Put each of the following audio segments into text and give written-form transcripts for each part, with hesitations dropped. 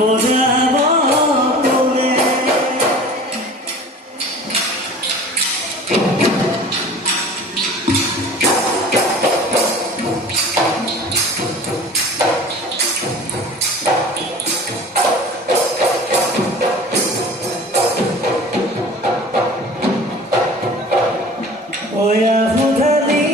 বোঝাব তোরে ওয়া ফুধালি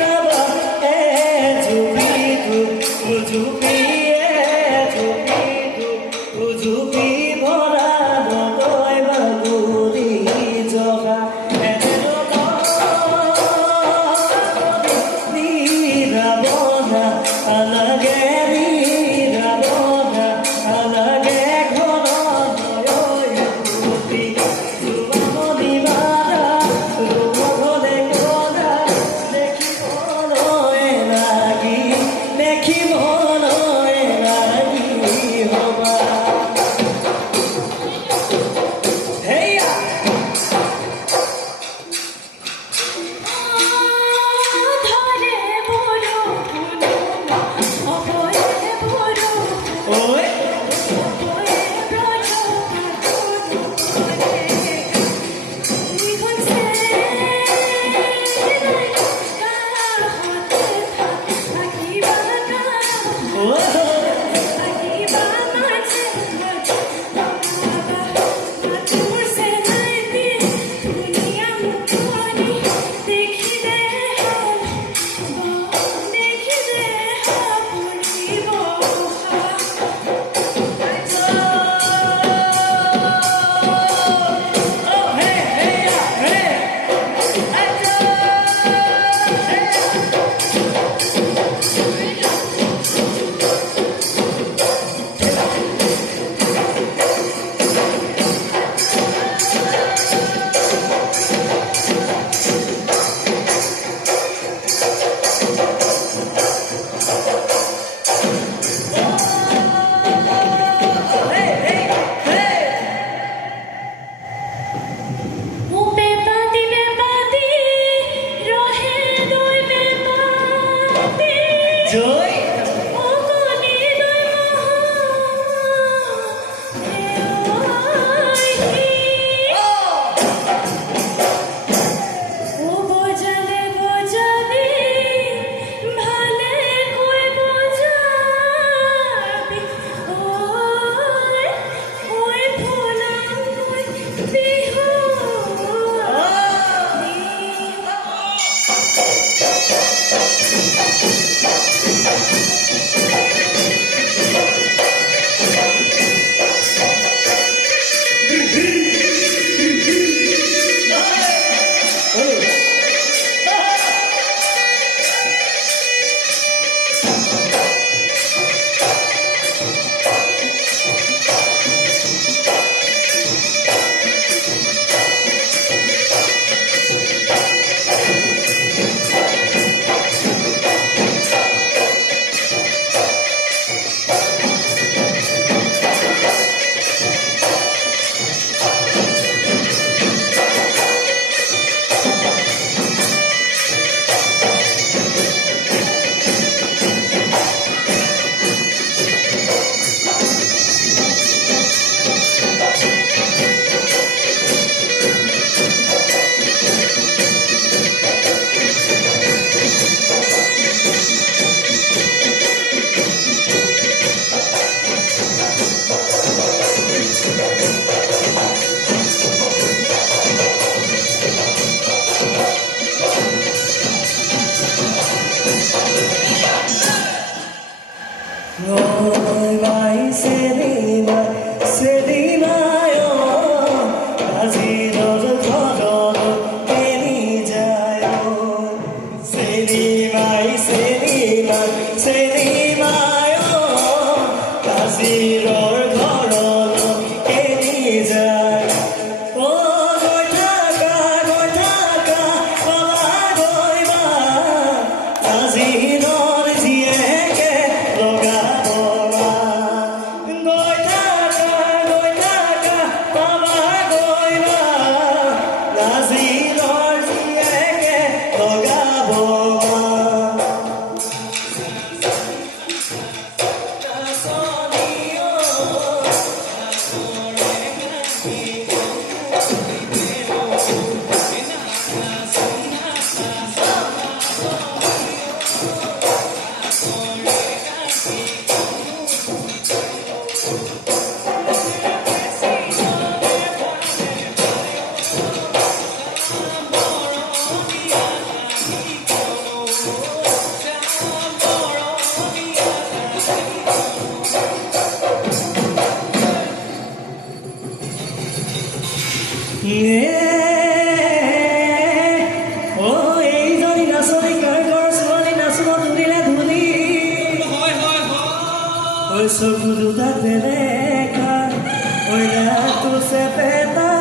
রাবা এ জুবি দু জুবি এ জুবি দু জুবি ভরা দয় বাগুরি জগা নিরাবনা আলাগে নিরাবনা আলাগে ঘর নয় কুটি জুবানি মারা রূপলে কোনা দেখিব নয় লাগি দেখিব নয় লাগি হবা হেয়া ধরে বড় অপয়ে বড় ওই অপয়ে বড় নিখুন সে থাকিবা না ও থাকিবা মাঝে তোর সে নাইতে দুনিয়া মুখনি দেখি দে পড়িব বেপাতি রহে দুই বেপাতি জয় ও কোনি দুই ও বোঝালে বোঝাবি ভালে কই বোঝাবি ওই ফুলাম কই Bihu Noi vai serena, serena yo, azino dhoro teri jayo. Serena, serena, serena yo, azino dhoro teri jayo. Oh, goi thaka, bala goi ma, azino jiye ke loga. Goi thaka, ও এইজনী নাচনী কাৰ ঘৰ ছোৱালী নাচিব তুলিলে ধুলি ঐ চকু দুটা তেনেকা ঐ নাকটো চেপেটা